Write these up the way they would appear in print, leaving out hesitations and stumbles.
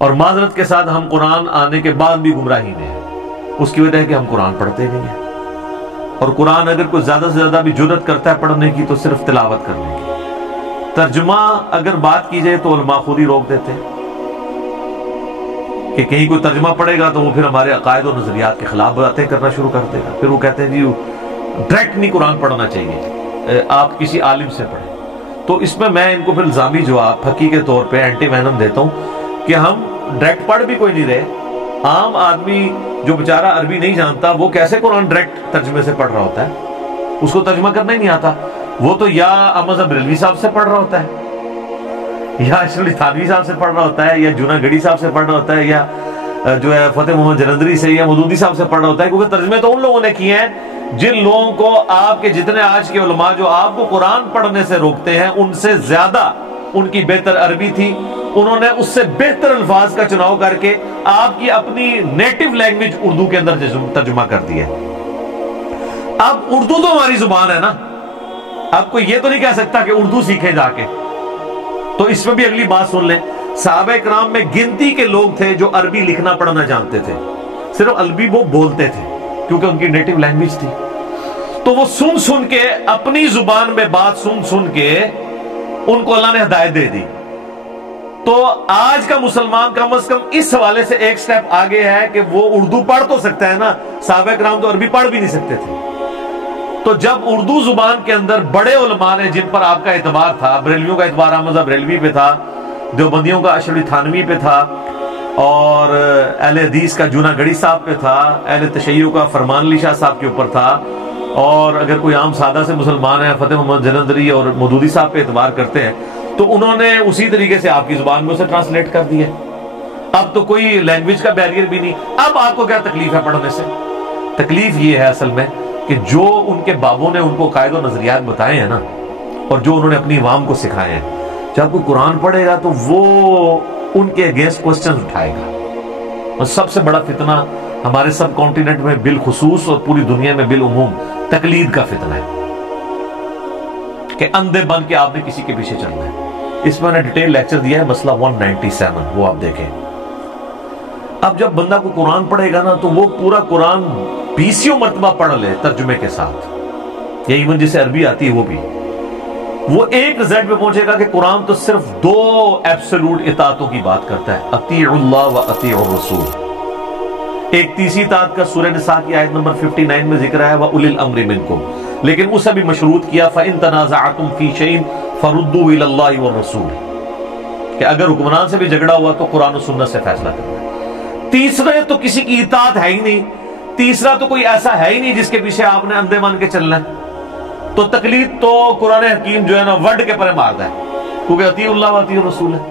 اور معذرت کے ساتھ ہم قرآن آنے کے بعد بھی گمراہی میں ہیں. اس کی وجہ ہے کہ ہم قرآن پڑھتے نہیں ہیں. اور قرآن اگر کوئی زیادہ سے زیادہ بھی جرأت کرتا ہے پڑھنے کی تو صرف تلاوت کرنے کی. ترجمہ اگر بات کی جائے تو علماء خود ہی روک دیتے ہیں کہ کہیں کوئی ترجمہ پڑھے گا تو وہ پھر ہمارے عقائد و نظریات کے خلاف باتیں کرنا شروع کر دے گا. پھر وہ کہتے ہیں جی ڈائریکٹ نہیں قرآن پڑھنا چاہیے، آپ کسی عالم سے پڑھیں. تو اس میں ان کو پھر الزامی جواب پھکی کے طور پہ اینٹی وینم دیتا ہوں کہ ہم ڈائریکٹ پڑھ بھی کوئی نہیں رہے. عام آدمی جو بیچارہ عربی نہیں جانتا وہ کیسے قرآن ڈائریکٹ ترجمے سے پڑھ رہا ہوتا ہے؟ اس کو ترجمہ کرنا ہی نہیں آتا. وہ تو یا احمد بریلوی صاحب سے پڑھ رہا ہوتا ہے، یا اشرف علی تھانوی صاحب سے پڑھ رہا ہوتا ہے، یا جوناگڑھی صاحب سے پڑھ رہا ہوتا ہے، یا جو ہے فتح محمد جلندری سے یا مودودی صاحب سے پڑھ رہا ہوتا ہے. کیونکہ ترجمے تو ان لوگوں نے کیے ہیں جن لوگوں کو آپ کے جتنے آج کے علماء جو آپ کو قرآن پڑھنے سے روکتے ہیں ان سے زیادہ ان کی بہتر عربی تھی. انہوں نے اس سے بہتر الفاظ کا چناؤ کر کے آپ کی اپنی نیٹو لینگویج اردو کے اندر ترجمہ کر دیا. اب اردو تو ہماری زبان ہے نا، اب کوئی یہ تو نہیں کہہ سکتا کہ اردو سیکھیں جا کے. تو اس میں بھی اگلی بات سن لیں. صحابہ کرام میں گنتی کے لوگ تھے جو عربی لکھنا پڑھنا جانتے تھے، صرف عربی وہ بولتے تھے کیونکہ ان کی نیٹو لینگویج تھی. تو وہ سن کے اپنی زبان میں بات سن کے ان کو اللہ نے ہدایت دے دی. تو آج کا مسلمان کم از کم اس حوالے سے ایک سٹیپ آگے ہے کہ وہ اردو پڑھ تو سکتا ہے نا. صحابہ کرام تو عربی پڑھ بھی نہیں سکتے تھے. تو جب اردو زبان کے اندر بڑے علماء نے جن پر آپ کا اعتبار تھا، بریلویوں کا اعتبار احمد بریلوی پہ تھا، دیوبندیوں کا اشرف علی تھانوی پہ تھا، اور اہل حدیث کا جوناگڑھی صاحب پہ تھا، اہل تشیع کا فرمان علی شاہ صاحب کے اوپر تھا، اور اگر کوئی عام سادہ سے مسلمان ہے فتح محمد جلندری اور مودودی صاحب پہ اعتبار کرتے ہیں، تو انہوں نے اسی طریقے سے آپ کی زبان میں اسے ٹرانسلیٹ کر دیا. اب تو کوئی لینگویج کا بیریئر بھی نہیں. اب آپ کو کیا تکلیف ہے پڑھنے سے؟ تکلیف یہ ہے اصل میں کہ جو ان کے بابوں نے ان کو قائد و نظریات بتائے ہیں نا، اور جو انہوں نے اپنی عوام کو سکھائے ہیں، جب کوئی قرآن پڑھے گا تو وہ ان کے اگینسٹ کوسچنز اٹھائے گا. اور سب سے بڑا فتنہ ہمارے سب کانٹیننٹ میں بالخصوص اور پوری دنیا میں بالعموم تقلید کا فتنہ ہے کہ اندھے بن کے آپ نے کسی کے پیچھے چلنا ہے. اس میں نے ڈیٹیل لیکچر دیا ہے، مسئلہ 197، وہ آپ دیکھیں. اب جب بندہ کو قرآن پڑھے گا نا تو وہ پورا قرآن 20 مرتبہ پڑھ لے ترجمے کے ساتھ، یا ایون جسے عربی آتی ہے وہ بھی، وہ ایک رزلٹ پہ پہنچے گا کہ قرآن تو صرف 2 ایبسولوٹ اطاعتوں کی بات کرتا ہے، اطیعوا اللہ و اطیعوا الرسول. ایک تیسری اطاعت کا سورہ نساء کی آیت نمبر 59 میں ذکر ہے وَأُولِي الْأَمْرِ مِنْكُمْ، لیکن اسے بھی مشروط کیا فَإِن تَنَازَعْتُمْ فِي شَيْءٍ فَرُدُّوهُ إِلَى اللَّهِ وَالرَّسُولِ، کہ اگر حکمران سے بھی جھگڑا ہوا تو قرآن و سنت سے فیصلہ کرنا. تیسرے تو کسی کی اطاعت ہے ہی نہیں، تیسرا تو کوئی ایسا ہے ہی نہیں جس کے پیچھے آپ نے اندھے مان کے چلنا ہے. تو تقلید تو قرآن حکیم جو ہے نا ورڈ کے پرے مارتا ہے، کیونکہ اطیعوا اللہ و اطیعوا الرسول ہے.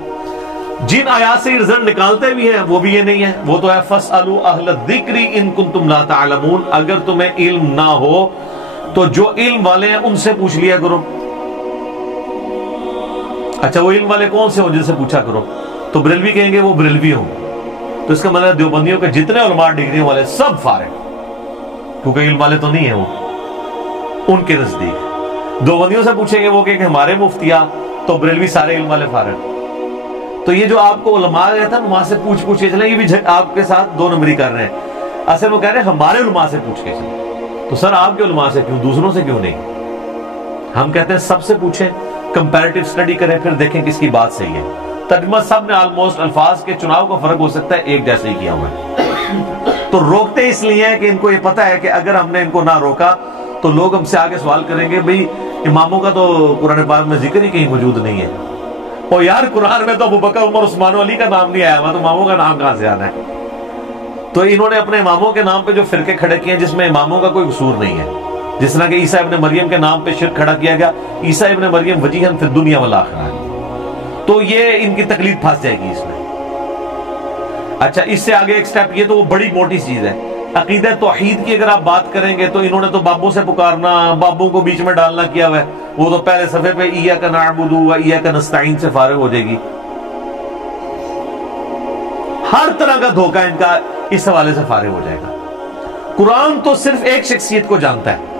جن آیات سے رزلٹ نکالتے بھی ہیں وہ بھی یہ نہیں ہے. وہ تو ہے فَاسْأَلُوا أَهْلَ الذِّكْرِ إِن كُنتُمْ لَا تَعْلَمُونَ، اگر تمہیں علم نہ ہو تو جو علم والے ہیں ان سے پوچھ لیا کرو. اچھا وہ علم والے کون سے ہوں جن سے پوچھا کرو؟ تو بریلوی کہیں گے وہ بریلوی ہوں، تو اس کا مطلب دیوبندیوں کے جتنے علماء ڈگریوں والے سب فارغ، کیونکہ علم والے تو نہیں ہیں وہ ان کے نزدیک. دیوبندیوں سے پوچھیں گے وہ کہ ہمارے مفتیاں، تو بریلوی سارے علم والے فارغ. تو یہ جو آپ کو علماء رہتا ہے وہاں سے پوچھ کے چلیں، یہ بھی آپ کے ساتھ 2 نمبری کر رہے ہیں. اصل وہ کہہ رہے ہیں ہمارے علماء سے پوچھ کے چلیں. تو سر آپ کے علماء سے کیوں، دوسروں سے کیوں نہیں؟ ہم کہتے ہیں سب سے پوچھیں، کمپیریٹیو سٹڈی کریں، پھر دیکھیں کس کی بات صحیح ہے. ترجمہ سب نے آلموسٹ الفاظ کے چناؤ کا فرق ہو سکتا ہے، ایک جیسے ہی کیا ہوا ہے. تو روکتے اس لیے ہیں کہ ان کو یہ پتا ہے کہ اگر ہم نے ان کو نہ روکا تو لوگ ہم سے آگے سوال کریں گے بھئی اماموں کا تو قرآن پاک میں ذکر ہی کہیں موجود نہیں ہے. اور یار قرآن میں تو ابوبکر، عمر، عثمان و علی کا نام نہیں آیا ہوا، تو اماموں کا نام کہاں سے آنا ہے؟ تو انہوں نے اپنے اماموں کے نام پہ جو فرقے کھڑے کیے ہیں جس میں اماموں کا کوئی قصور نہیں ہے. جس طرح کہ عیسیٰ ابن مریم کے نام پہ شرک کھڑا کیا گیا، عیسیٰ ابن مریم وجیہن فی الدنیا والآخرہ، تو یہ ان کی تقلید پھنس جائے گی اس میں. اچھا اس سے آگے ایک سٹیپ، یہ تو وہ بڑی موٹی چیز ہے. عقیدہ توحید کی اگر آپ بات کریں گے تو انہوں نے تو بابوں سے پکارنا، بابوں کو بیچ میں ڈالنا کیا ہوا ہے. وہ تو پہلے صفحے پہ ایاک نعبد و ایاک نستعین سے فارغ ہو جائے گی. ہر طرح کا دھوکہ ان کا اس حوالے سے فارغ ہو جائے گا. قرآن تو صرف ایک شخصیت کو جانتا ہے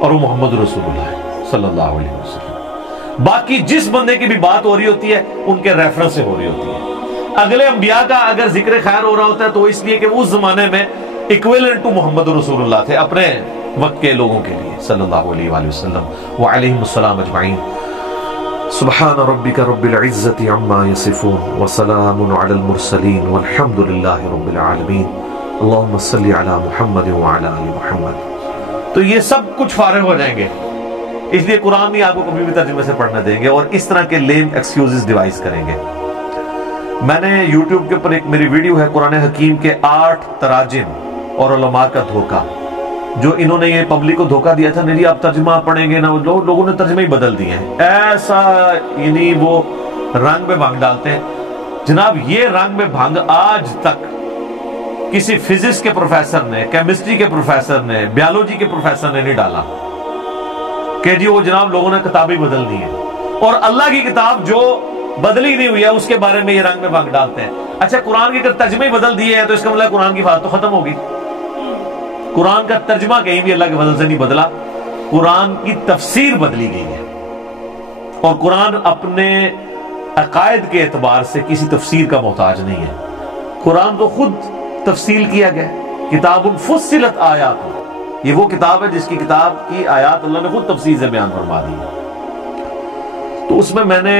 اور وہ محمد رسول اللہ ہے صلی اللہ علیہ وسلم. باقی جس بندے کی بھی بات ہو رہی ہوتی ہے ان کے ریفرنس سے ہو رہی ہوتی ہے. اگلے انبیاء کا اگر ذکر خیر ہو رہا ہوتا ہے تو اس لیے کہ اس زمانے میں ایکویلنٹ ٹو محمد رسول اللہ تھے اپنے وقت کے لوگوں کے لیے صلی اللہ علیہ وآلہ وسلم وعلیہم السلام اجمعین. سبحان ربک رب العزت عما یصفون وسلام علی المرسلین والحمد للہ رب العالمین. اللہم صلی علی محمد وعلی آل محمد. تو یہ سب کچھ فارغ ہو جائیں گے، اس لیے قرآن نہیں آپ کو کبھی بھی ترجمے سے پڑھنے دیں گے اور اس طرح کے لیم ایکسکیوزز ڈیوائز کریں گے. میں نے یوٹیوب کے اوپر ایک میری ویڈیو ہے قرآن حکیم کے 8 تراجم اور علماء کا دھوکہ، جو انہوں نے یہ پبلک کو دھوکہ دیا تھا نہیں آپ ترجمہ پڑھیں گے نا، لوگوں نے ترجمہ ہی بدل دیے ہیں ایسا، یعنی وہ رنگ میں بھنگ ڈالتے ہیں. جناب یہ رنگ میں بھنگ آج تک کسی فزکس کے پروفیسر نے، کیمسٹری کے پروفیسر نے، بیالوجی کے پروفیسر نے نہیں ڈالا کہ جی وہ جناب لوگوں نے کتابیں بدل دی ہیں، اور اللہ کی کتاب جو بدلی نہیں ہوئی ہے اس کے بارے میں یہ رنگ میں بھنگ ڈالتے ہیں. اچھا قرآن کے اگر ترجمے ہی بدل دیے ہیں تو اس کا مطلب قرآن کی بات تو ختم ہوگی. قرآن کا ترجمہ کہیں بھی اللہ کے فضل سے نہیں بدلا، قرآن کی تفسیر بدلی گئی ہے، اور قرآن اپنے عقائد کے اعتبار سے کسی تفسیر کا محتاج نہیں ہے. قرآن تو خود تفصیل کیا گیا، کتاب فصلت آیات، یہ وہ کتاب ہے جس کی کتاب کی آیات اللہ نے خود تفصیل سے بیان فرما دی ہے. تو اس میں نے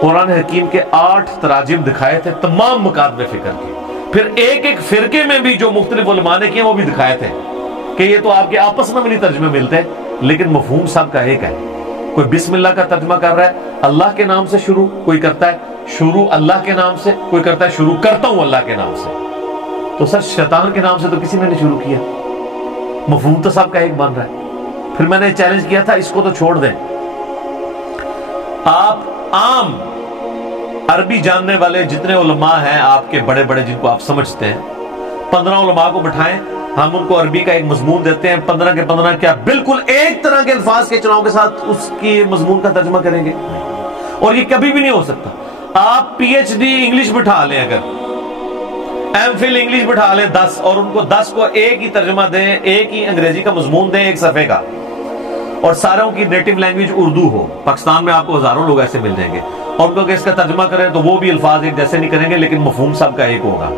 قرآن حکیم کے 8 تراجم دکھائے تھے تمام مکاتب فکر کے، پھر ایک ایک فرقے میں بھی جو مختلف علماء نے کیے وہ بھی دکھائے تھے کہ یہ تو آپ کے آپس میں بھی نہیں ترجمے ملتے، لیکن مفہوم سب کا ایک ہے. کوئی بسم اللہ کا ترجمہ کر رہا ہے اللہ کے نام سے شروع، کوئی کرتا ہے شروع اللہ کے نام سے، کوئی کرتا ہے شروع کرتا ہوں اللہ کے نام سے. تو سر شیطان کے نام سے تو کسی نے نہیں شروع کیا، مفہوم تو سب کا ایک بن رہا ہے. پھر میں نے چیلنج کیا تھا اس کو تو چھوڑ دیں، آپ عام عربی جاننے والے جتنے علماء ہیں آپ کے بڑے بڑے جن کو آپ سمجھتے ہیں، 15 علماء کو بٹھائیں، ہم ان کو عربی کا ایک مضمون دیتے ہیں، 15 کے 15 کیا بالکل ایک طرح کے الفاظ کے چناؤ کے ساتھ اس کی مضمون کا ترجمہ کریں گے، اور یہ کبھی بھی نہیں ہو سکتا. آپ پی ایچ ڈی انگلش بٹھا لیں، اگر ایم فل انگلش بٹھا لیں 10، اور ان کو 10 کو ایک ہی ترجمہ دیں، ایک ہی انگریزی کا مضمون دیں ایک صفحے کا، اور ساروں کی نیٹو لینگویج اردو ہو، پاکستان میں آپ کو ہزاروں لوگ ایسے مل جائیں گے، اور ان کو اس کا ترجمہ کریں تو وہ بھی الفاظ ایک جیسے نہیں کریں گے، لیکن مفہوم سب کا ایک ہوگا.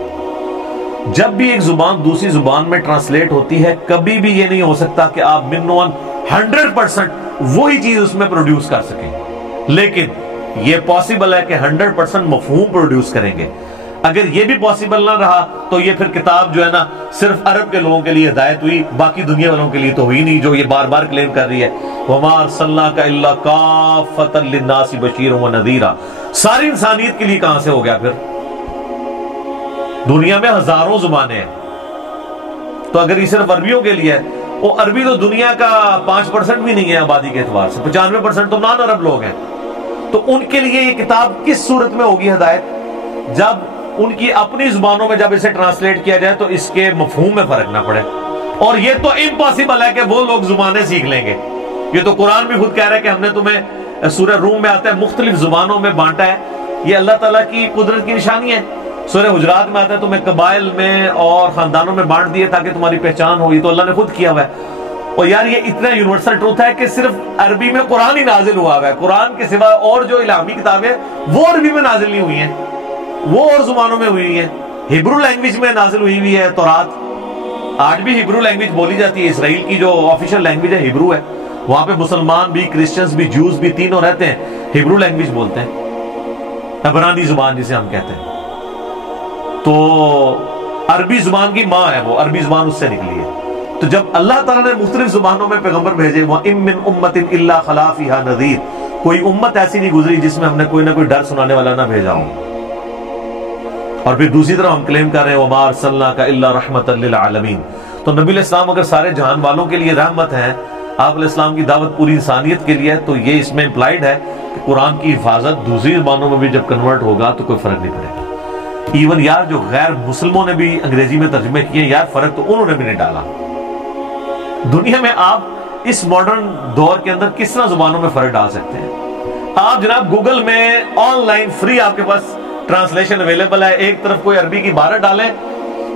جب بھی ایک زبان دوسری زبان میں ٹرانسلیٹ ہوتی ہے کبھی بھی یہ نہیں ہو سکتا کہ آپ منوان 100% وہی چیز اس میں پروڈیوس کر سکیں، لیکن یہ پاسبل ہے کہ 100% مفہوم پروڈیوس کریں گے. اگر یہ بھی پاسبل نہ رہا تو یہ پھر کتاب جو ہے نا صرف عرب کے لوگوں کے لیے ہدایت ہوئی، باقی دنیا والوں کے لیے تو ہوئی نہیں، جو یہ بار بار کلیم کر رہی ہے وَمَا أَرْسَلْنَاكَ إِلَّا كَافَّةً لِلنَّاسِ بَشِيرًا وَنَذِيرًا. ساری انسانیت کے لیے کہاں سے ہو گیا پھر؟ دنیا میں ہزاروں زبانیں ہیں، تو اگر یہ صرف عربیوں کے لیے ہے، وہ عربی تو دنیا کا 5% بھی نہیں ہے آبادی کے اعتبار سے، 95% تو نان عرب لوگ ہیں. تو ان کے لیے یہ کتاب کس صورت میں ہوگی ہدایت؟ جب ان کی اپنی زبانوں میں جب اسے ٹرانسلیٹ کیا جائے تو اس کے مفہوم میں فرق نہ پڑے. اور یہ تو امپاسبل ہے کہ وہ لوگ زبانیں سیکھ لیں گے. یہ تو قرآن بھی خود کہہ رہا ہے کہ ہم نے تمہیں سورہ روم میں آتا ہے مختلف زبانوں میں بانٹا ہے، یہ اللہ تعالیٰ کی قدرت کی نشانی ہے. سورہ حجرات میں آتا ہے تمہیں قبائل میں اور خاندانوں میں بانٹ دیے تاکہ تمہاری پہچان ہو، یہ تو اللہ نے خود کیا ہوا ہے. اور یار یہ اتنا یونیورسل ٹروتھ ہے کہ صرف عربی میں قرآن ہی نازل ہوا ہوا ہے، قرآن کے سوا اور جو الہامی کتابیں وہ عربی میں نازل نہیں ہوئی ہیں، وہ اور زبانوں میں ہوئی ہیں. ہیبرو لینگویج میں نازل ہوئی ہوئی ہے تورات، آج بھی ہیبرو لینگویج بولی جاتی ہے. اسرائیل کی جو آفیشل لینگویج ہے ہیبرو ہے، وہاں پہ مسلمان بھی کرسچنز بھی جوز بھی تینوں رہتے ہیں، ہیبرو لینگویج بولتے ہیں، عبرانی زبان جسے ہم کہتے ہیں. تو عربی زبان کی ماں ہے وہ، عربی زبان اس سے نکلی ہے. تو جب اللہ تعالیٰ نے مختلف زبانوں میں پیغمبر بھیجے، وَإِن مِّن أُمَّةٍ إِلَّا خَلَا فِيهَا نَذِيرٌ، کوئی امت ایسی نہیں گزری جس میں ہم نے کوئی نہ کوئی ڈر سنانے والا نہ بھیجا ہوں. اور پھر دوسری طرف ہم کلیم کر رہے ہیں وَمَا أَرْسَلْنَاكَ إِلَّا رَحْمَةً لِّلْعَالَمِينَ. تو نبی علیہ السلام اگر سارے جہان والوں کے لیے رحمت ہیں، آپ علیہ السلام کی دعوت پوری انسانیت کے لیے ہے، تو یہ اس میں امپلائیڈ ہے کہ قرآن کی حفاظت دوسری زبانوں میں بھی جب کنورٹ ہوگا تو کوئی فرق نہیں پڑے گا. ایون یار جو غیر مسلموں نے بھی انگریزی میں ترجمے کیے یار فرق تو انہوں نے بھی نہیں ڈالا. دنیا میں آپ اس ماڈرن دور کے اندر کس طرح زبانوں میں فرق ڈال سکتے ہیں؟ آپ جناب گوگل میں آن لائن فری آپ کے پاس ٹرانسلیشن اویلیبل ہے، ایک طرف کوئی عربی کی عبارت ڈالیں،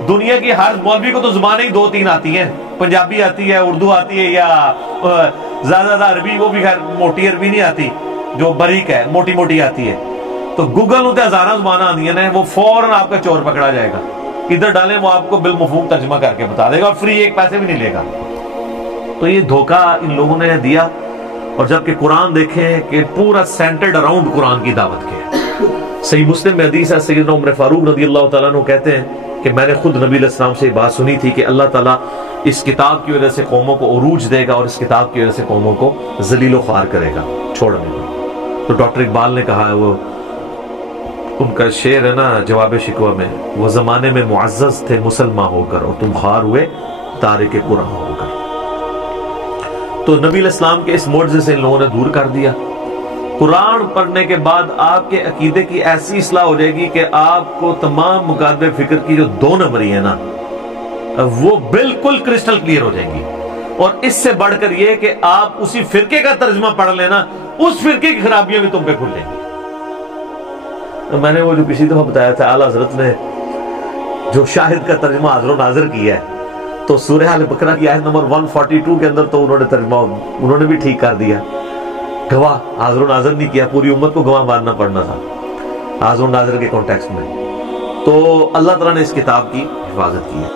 دنیا کی ہر مولوی کو تو زبانیں ہی 2-3 آتی ہیں، پنجابی آتی ہے، اردو آتی ہے، یا زیادہ عربی، وہ بھی خیر موٹی عربی نہیں آتی جو باریک ہے، موٹی موٹی آتی ہے. تو گوگل ہوتے ہزارہ زبانیں آندیاں نے، وہ فوراً آپ کا چور پکڑا جائے گا، ادھر ڈالیں وہ آپ کو بالمفہوم ترجمہ کر کے بتا دے گا، اور فری ایک پیسے بھی نہیں لے گا۔ تو یہ دھوکہ ان لوگوں نے دیا، اور جبکہ قرآن دیکھیں کہ پورا سینٹرڈ اراؤنڈ قرآن کی دعوت کے۔ صحیح مسلم میں حدیث ہے، سیدنا عمر فاروق رضی اللہ تعالیٰ عنہ کہتے ہیں کہ میں نے خود نبی علیہ السلام سے یہ بات سنی تھی کہ اللہ تعالیٰ اس کتاب کی وجہ سے قوموں کو عروج دے گا، اور اس کتاب کی وجہ سے قوموں کو ذلیل و خوار کرے گا، چھوڑنے میں۔ تو ڈاکٹر اقبال نے کہا ہے، وہ ان کا شعر ہے نا جواب شکوہ میں، وہ زمانے میں معزز تھے مسلمان ہو کر، اور تم خوار ہوئے تارک قرآن ہو کر۔ تو نبی علیہ السلام کے اس معجزے سے ان لوگوں نے دور کر دیا۔ قرآن پڑھنے کے بعد آپ کے عقیدے کی ایسی اصلاح ہو جائے گی کہ آپ کو تمام مقادب فکر کی جو 2 نمبری ہے نا وہ بالکل کرسٹل کلیئر ہو جائیں گی، اور اس سے بڑھ کر یہ کہ آپ اسی فرقے کا ترجمہ پڑھ لینا، اس فرقے کی خرابیاں بھی تم پہ کھل جائیں گی۔ تو میں نے وہ جو پچھلی دفعہ بتایا تھا، اعلیٰ حضرت نے جو شاہد کا ترجمہ حاضر و ناظر کیا ہے، تو سورہ البقرہ کی آیت نمبر 142 کے اندر تو انہوں نے ترجمہ انہوں نے بھی ٹھیک کر دیا۔ گواہ حاضر و ناظر نہیں کیا، پوری امت کو گواہ ماننا پڑنا تھا حاضر و ناظر کے کانٹیکسٹ میں۔ تو اللہ تعالیٰ نے اس کتاب کی حفاظت کی ہے۔